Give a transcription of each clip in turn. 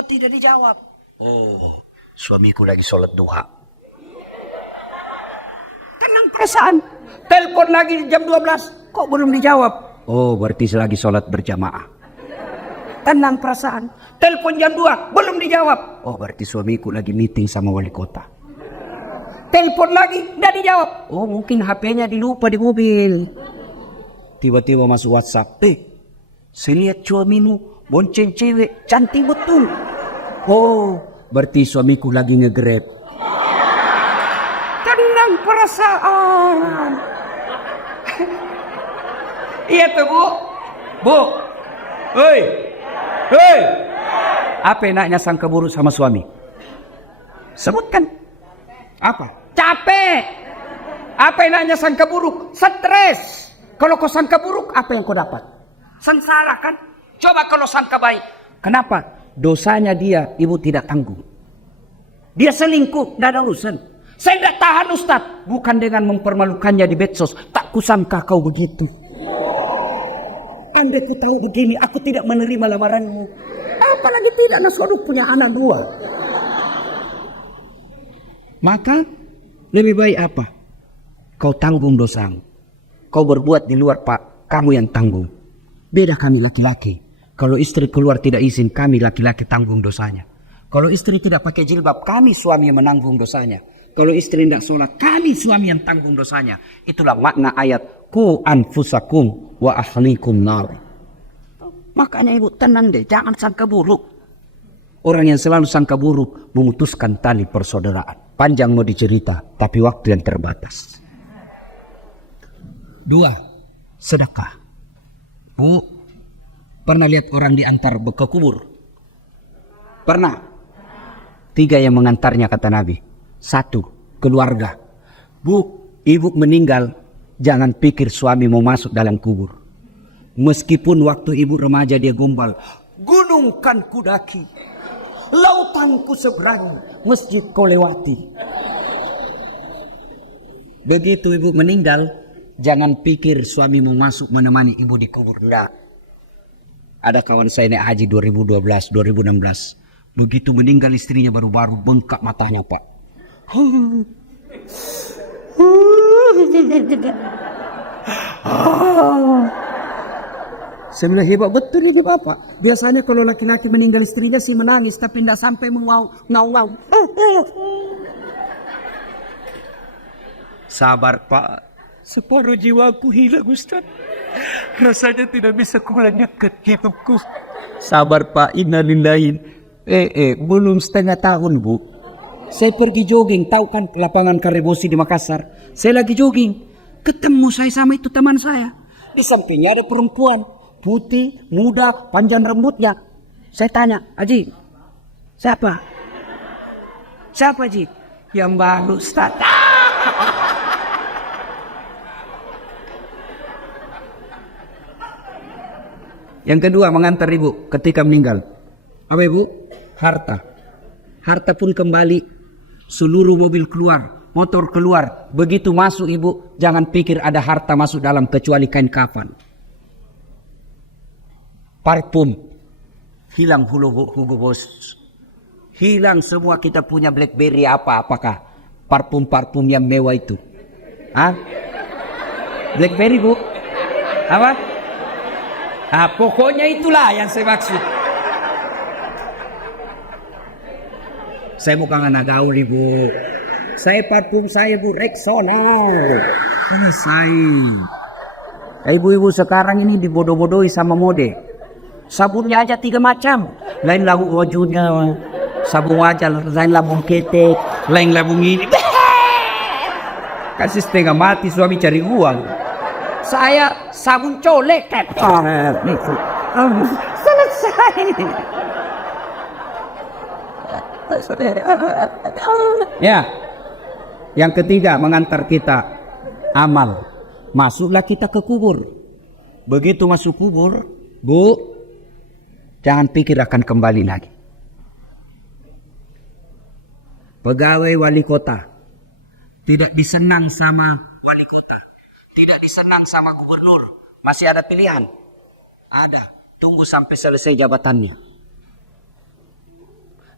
Kok tidak dijawab? Oh, suamiku lagi sholat duha. Tenang perasaan. Telepon lagi jam 12. Kok belum dijawab? Oh, berarti lagi sholat berjamaah. Tenang perasaan. Telepon jam 2. Belum dijawab. Oh, berarti suamiku lagi meeting sama wali kota. Telepon lagi. Tidak dijawab. Oh, mungkin HP-nya dilupa di mobil. Tiba-tiba masuk WhatsApp. Saya lihat suamimu bonceng cewek. Cantik betul. Oh, berarti suamiku lagi nge-grab. Tenang perasaan. Iya tuh, Bu. Bu. Hei. Hei. Apa enaknya sangka buruk sama suami? Sebutkan. Apa? Capek. Apa enaknya sangka buruk? Stres. Kalau kau sangka buruk, apa yang kau dapat? Sengsara kan? Coba kalau sangka baik. Kenapa? Dosanya dia, ibu tidak tanggung. Dia selingkuh, tidak ada urusan. Saya tidak tahan Ustaz. Bukan dengan mempermalukannya di medsos. Tak kusangka kau begitu. Andai ku tahu begini, aku tidak menerima lamaranmu. Apalagi tidak, Nasrul punya anak 2. Maka lebih baik apa? Kau tanggung dosamu. Kau berbuat di luar Pak, kamu yang tanggung. Beda kami laki-laki. Kalau istri keluar tidak izin, kami laki-laki tanggung dosanya. Kalau istri tidak pakai jilbab, kami suami yang menanggung dosanya. Kalau istri tidak sholat, kami suami yang tanggung dosanya. Itulah makna ayat ku anfusakum wa ahlikum nar. Makanya ibu tenang deh, jangan sangka buruk. Orang yang selalu sangka buruk memutuskan tali persaudaraan. Panjang mau dicerita, tapi waktu yang terbatas. 2. Sedekah. Bu, pernah lihat orang diantar ke kubur? Pernah. 3 yang mengantarnya kata Nabi. 1. Keluarga. Bu, ibu meninggal, jangan pikir suami mau masuk dalam kubur. Meskipun waktu ibu remaja dia gombal, gunung kan kudaki, lautan ku seberangi, masjid kau lewati. Begitu ibu meninggal, jangan pikir suami mau masuk menemani ibu di kubur. Enggak. Ada kawan saya naik haji 2012, 2016. Begitu meninggal istrinya baru-baru bengkak matanya Pak. Saya bilang hebat betul ini Bapak. Biasanya kalau laki-laki meninggal istrinya sih menangis, tapi tidak sampai ngau-ngau. Sabar Pak. Separuh jiwaku hilang Ustaz. Rasanya tidak bisa kulanjutkan hidupku. Sabar Pak, innalillahi. Belum setengah tahun Bu. Saya pergi jogging, tahu kan lapangan Karebosi di Makassar. Saya lagi jogging, ketemu saya sama itu teman saya. Di sampingnya ada perempuan, putih, muda, panjang rambutnya. Saya tanya, Haji, siapa? Siapa Haji? Yang baru Ustaz. Yang kedua mengantar ibu ketika meninggal. Apa ibu? Harta. Harta pun kembali. Seluruh mobil keluar, motor keluar. Begitu masuk ibu, jangan pikir ada harta masuk dalam kecuali kain kafan. Parfum. Hilang Hugo Boss. Hilang semua kita punya BlackBerry apakah? Parfum-parfum yang mewah itu. Hah? BlackBerry Bu? Apa? Pokoknya itulah yang saya maksud. Saya bukan anak gaul ibu. Saya parfum saya Bu Rexona. Ini saya. Ibu-ibu sekarang ini dibodoh-bodohi sama mode. Sabunnya aja 3 macam. Lain labu wajunya, sabun wajah, lain labung ketek, lain labung ini. Kasih setengah mati suami cari uang. Saya sabun colek. Selesai. Ya, yang ketiga mengantar kita amal. Masuklah kita ke kubur. Begitu masuk kubur, Bu, jangan pikir akan kembali lagi. Pegawai wali kota tidak disenang sama wali kota, tidak disenang sama gubernur. Masih ada pilihan? Ada. Tunggu sampai selesai jabatannya.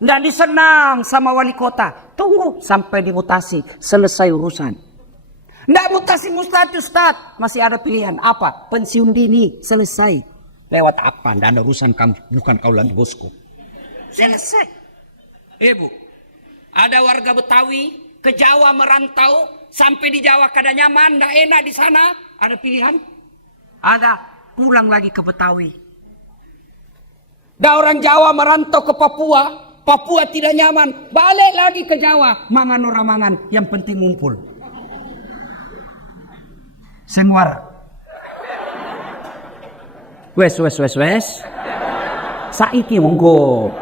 Nggak disenang sama wali kota. Tunggu sampai dimutasi. Selesai urusan. Nggak mutasi Ustaz. Masih ada pilihan. Apa? Pensiun dini. Selesai. Lewat apa? Nggak ada urusan kamu. Bukan kau lagi bosku. Selesai. Ibu. Ada warga Betawi. Ke Jawa merantau. Sampai di Jawa kada nyaman. Nggak enak di sana. Ada pilihan? Ada. Pulang lagi ke Betawi. Ada orang Jawa merantau ke Papua. Papua tidak nyaman, balik lagi ke Jawa. Mangan orang mangan, yang penting ngumpul. Senwar. Wes. Saiki monggo.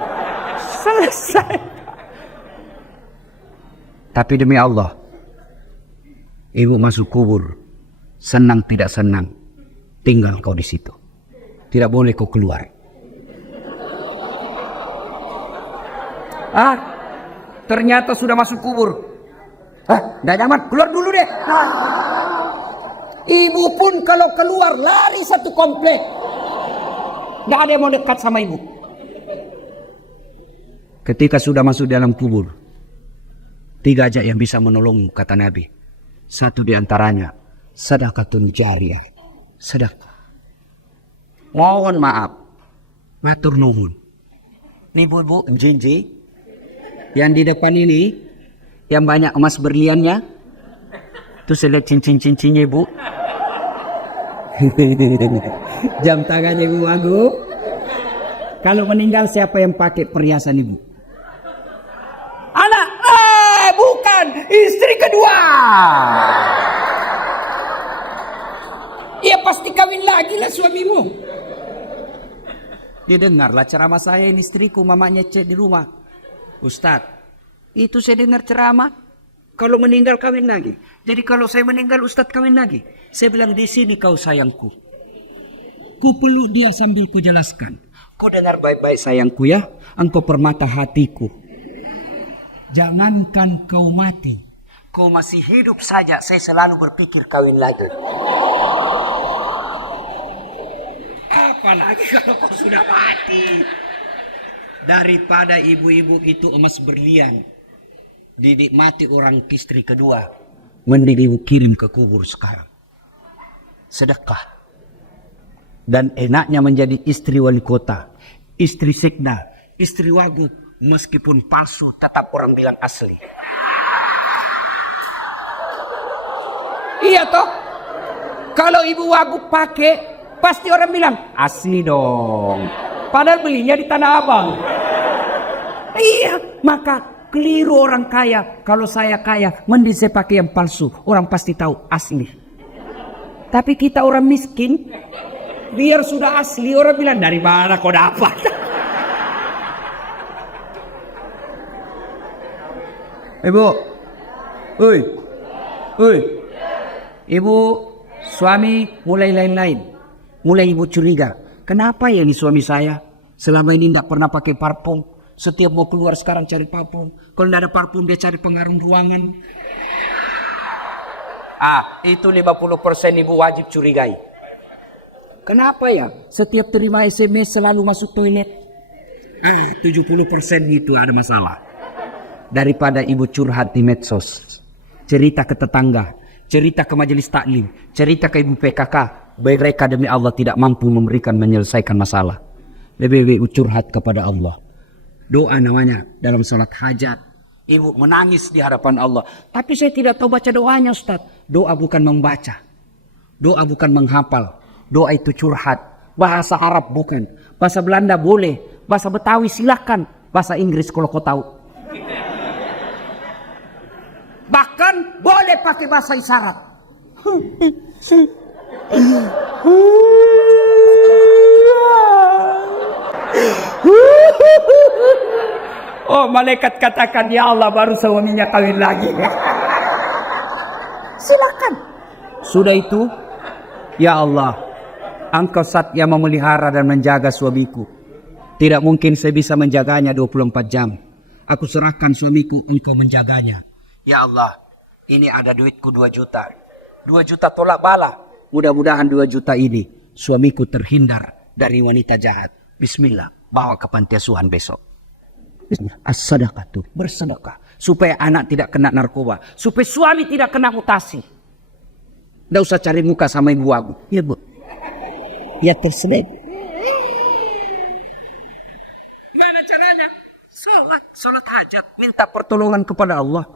Selesai. Tapi demi Allah, ibu masuk kubur, senang tidak senang, tinggal kau di situ. Tidak boleh kau keluar. Ternyata sudah masuk kubur. Nggak nyaman, keluar dulu deh. Ibu pun kalau keluar lari satu komplek. Nggak ada yang mau dekat sama ibu. Ketika sudah masuk dalam kubur, 3 aja yang bisa menolongmu, kata Nabi. Satu di antaranya, sedekatun jariyah. Sedekah. Mohon maaf. Matur nuwun. Nih bu, jinji. Yang di depan ini, yang banyak emas berliannya, itu saya lihat cincin-cincinnya ibu. Jam tangannya ibu Wagub. Kalau meninggal siapa yang pakai perhiasan ibu? Anak, bukan, istri kedua. Ia pasti kawin lagi lah suamimu. Dia dengarlah ceramah saya, ini istriku, mamanya cek di rumah. Ustaz, itu saya dengar ceramah. Kalau meninggal kawin lagi. Jadi kalau saya meninggal Ustaz kawin lagi. Saya bilang di sini kau sayangku. Ku peluk dia sambil ku jelaskan. Kau dengar baik-baik sayangku ya. Engkau permata hatiku. Jangankan kau mati. Kau masih hidup saja. Saya selalu berpikir kawin lagi. Apa lagi kalau kau sudah mati? Daripada ibu-ibu itu emas berlian dinikmati orang istri kedua, mending ibu kirim ke kubur sekarang. Sedekah. Dan enaknya menjadi istri wali kota, istri sekda, istri wagub, meskipun palsu tetap orang bilang asli. Iya toh? Kalau ibu wagub pakai, pasti orang bilang asli dong. Padahal belinya di Tanah Abang. Iya, maka keliru orang kaya. Kalau saya kaya, mending saya pakai yang palsu. Orang pasti tahu asli. Tapi kita orang miskin, biar sudah asli, orang bilang dari mana kau dapat? Ibu, ibu, suami mulai lain-lain. Mulai ibu curiga. Kenapa ya ini suami saya selama ini tidak pernah pakai parfum. Setiap mau keluar sekarang cari parfum. Kalau tidak ada parfum dia cari pengaruh ruangan. Itu 50% ibu wajib curigai. Kenapa ya? Setiap terima SMS selalu masuk toilet. 70% itu ada masalah. Daripada ibu curhat di medsos. Cerita ke tetangga. Cerita ke majelis taklim. Cerita ke ibu PKK. Mereka demi Allah tidak mampu menyelesaikan masalah. Lebih curhat kepada Allah. Doa namanya dalam salat hajat. Ibu menangis di hadapan Allah. Tapi saya tidak tahu baca doanya Ustaz. Doa bukan membaca. Doa bukan menghafal. Doa itu curhat. Bahasa Arab bukan. Bahasa Belanda boleh. Bahasa Betawi silakan. Bahasa Inggris kalau kau tahu. Bahkan boleh pakai bahasa isyarat. Oh, malaikat katakan, ya Allah baru suaminya kawin lagi. Silakan. Sudah itu, ya Allah, Engkau zat yang memelihara dan menjaga suamiku. Tidak mungkin saya bisa menjaganya 24 jam. Aku serahkan suamiku, Engkau menjaganya. Ya Allah, ini ada duitku 2 juta. 2 juta tolak bala. Mudah-mudahan 2 juta ini suamiku terhindar dari wanita jahat. Bismillah, bawa ke panti asuhan besok. As-sadaqatu, bersedekah. Supaya anak tidak kena narkoba. Supaya suami tidak kena mutasi. Tidak usah cari muka sama ibu aku. Ya bu. Ya tersedia. Gimana caranya? Salat hajat. Minta pertolongan kepada Allah.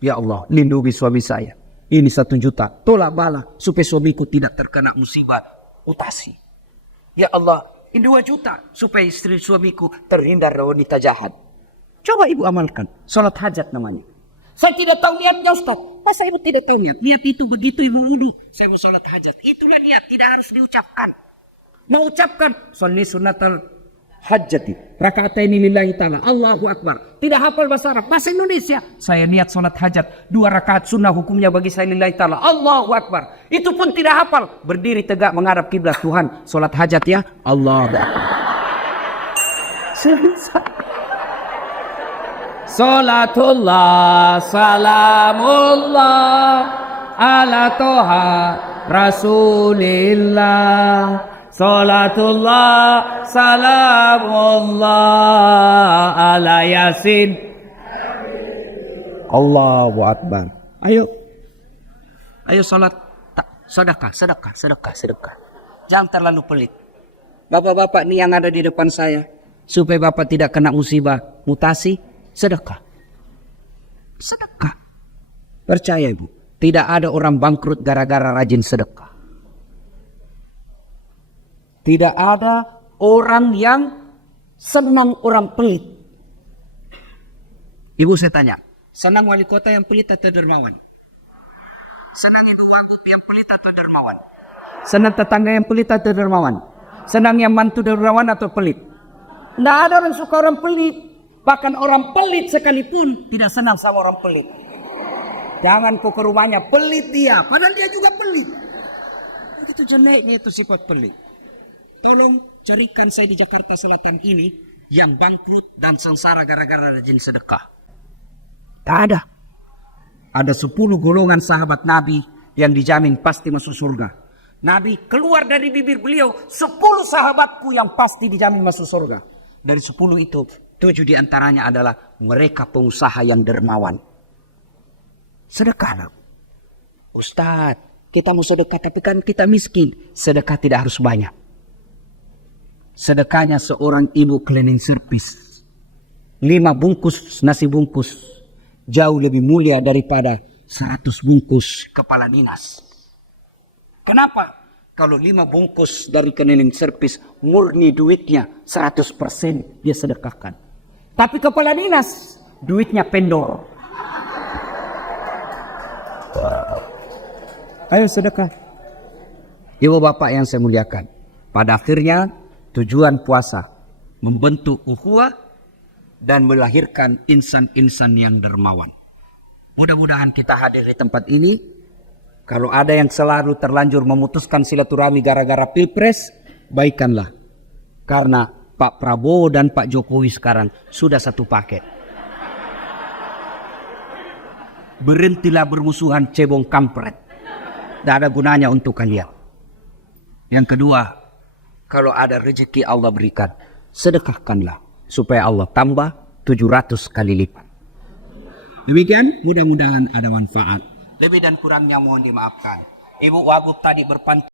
Ya Allah, lindungi suami saya. Ini 1 juta. Tolak bala. Supaya suamiku tidak terkena musibah mutasi. Ya Allah, ini 2 juta. Supaya istri suamiku terhindar dari wanita jahat. Coba ibu amalkan. Salat hajat namanya. Saya tidak tahu niatnya Ustaz. Masa ibu tidak tahu niat? Niat itu begitu ibu dulu. Saya mau salat hajat. Itulah niat. Tidak harus diucapkan. Mau ucapkan. Salli sunatal hajati. Raka'ataini lillahi ta'ala. Allahu Akbar. Tidak hafal bahasa Arab. Bahasa Indonesia. Saya niat salat hajat. 2 rakaat sunnah hukumnya bagi saya lillahi ta'ala. Allahu Akbar. Itu pun tidak hafal. Berdiri tegak menghadap kiblat Tuhan. Salat hajat ya. Allahu Akbar. Selesai. Salatullah, salamullah, ala toha rasulillah. Salatullah, salamullah, ala yasin. Allahu Akbar. Ayo salat. Sedekah. Jangan terlalu pelit. Bapak-bapak nih yang ada di depan saya. Supaya bapak tidak kena musibah mutasi. Sedekah. Percaya ibu, tidak ada orang bangkrut gara-gara rajin sedekah. Tidak ada orang yang senang orang pelit. Ibu saya tanya, senang wali kota yang pelit atau dermawan? Senang ibu wagub yang pelit atau dermawan? Senang tetangga yang pelit atau dermawan? Senang yang mantu dermawan atau pelit? Tidak ada orang suka orang pelit. Bahkan orang pelit sekalipun tidak senang sama orang pelit. Jangan kau ke rumahnya, pelit dia. Padahal dia juga pelit. Itu jeleknya itu sifat pelit. Tolong carikan saya di Jakarta Selatan ini yang bangkrut dan sengsara gara-gara rajin sedekah. Tak ada. Ada 10 golongan sahabat Nabi yang dijamin pasti masuk surga. Nabi keluar dari bibir beliau, 10 sahabatku yang pasti dijamin masuk surga. Dari 10 itu, 7 diantaranya adalah mereka pengusaha yang dermawan. Sedekahlah. Ustadz, kita mau sedekah tapi kan kita miskin. Sedekah tidak harus banyak. Sedekahnya seorang ibu cleaning service. 5 bungkus nasi bungkus. Jauh lebih mulia daripada 100 bungkus kepala dinas. Kenapa? Kalau 5 bungkus dari cleaning service murni duitnya 100% dia sedekahkan. Tapi kepala dinas duitnya pendor. Wow. Ayo sedekah. Ibu bapak yang saya muliakan. Pada akhirnya tujuan puasa membentuk ukhuwah dan melahirkan insan-insan yang dermawan. Mudah-mudahan kita hadir di tempat ini. Kalau ada yang selalu terlanjur memutuskan silaturahmi gara-gara pilpres, baikkanlah. Karena Pak Prabowo dan Pak Jokowi sekarang sudah satu paket. Berhentilah bermusuhan cebong kampret. Tidak ada gunanya untuk kalian. Yang kedua, kalau ada rezeki Allah berikan, sedekahkanlah. Supaya Allah tambah 700 kali lipat. Demikian, mudah-mudahan ada manfaat. Lebih dan kurangnya mohon dimaafkan. Ibu Wagub tadi berpantun.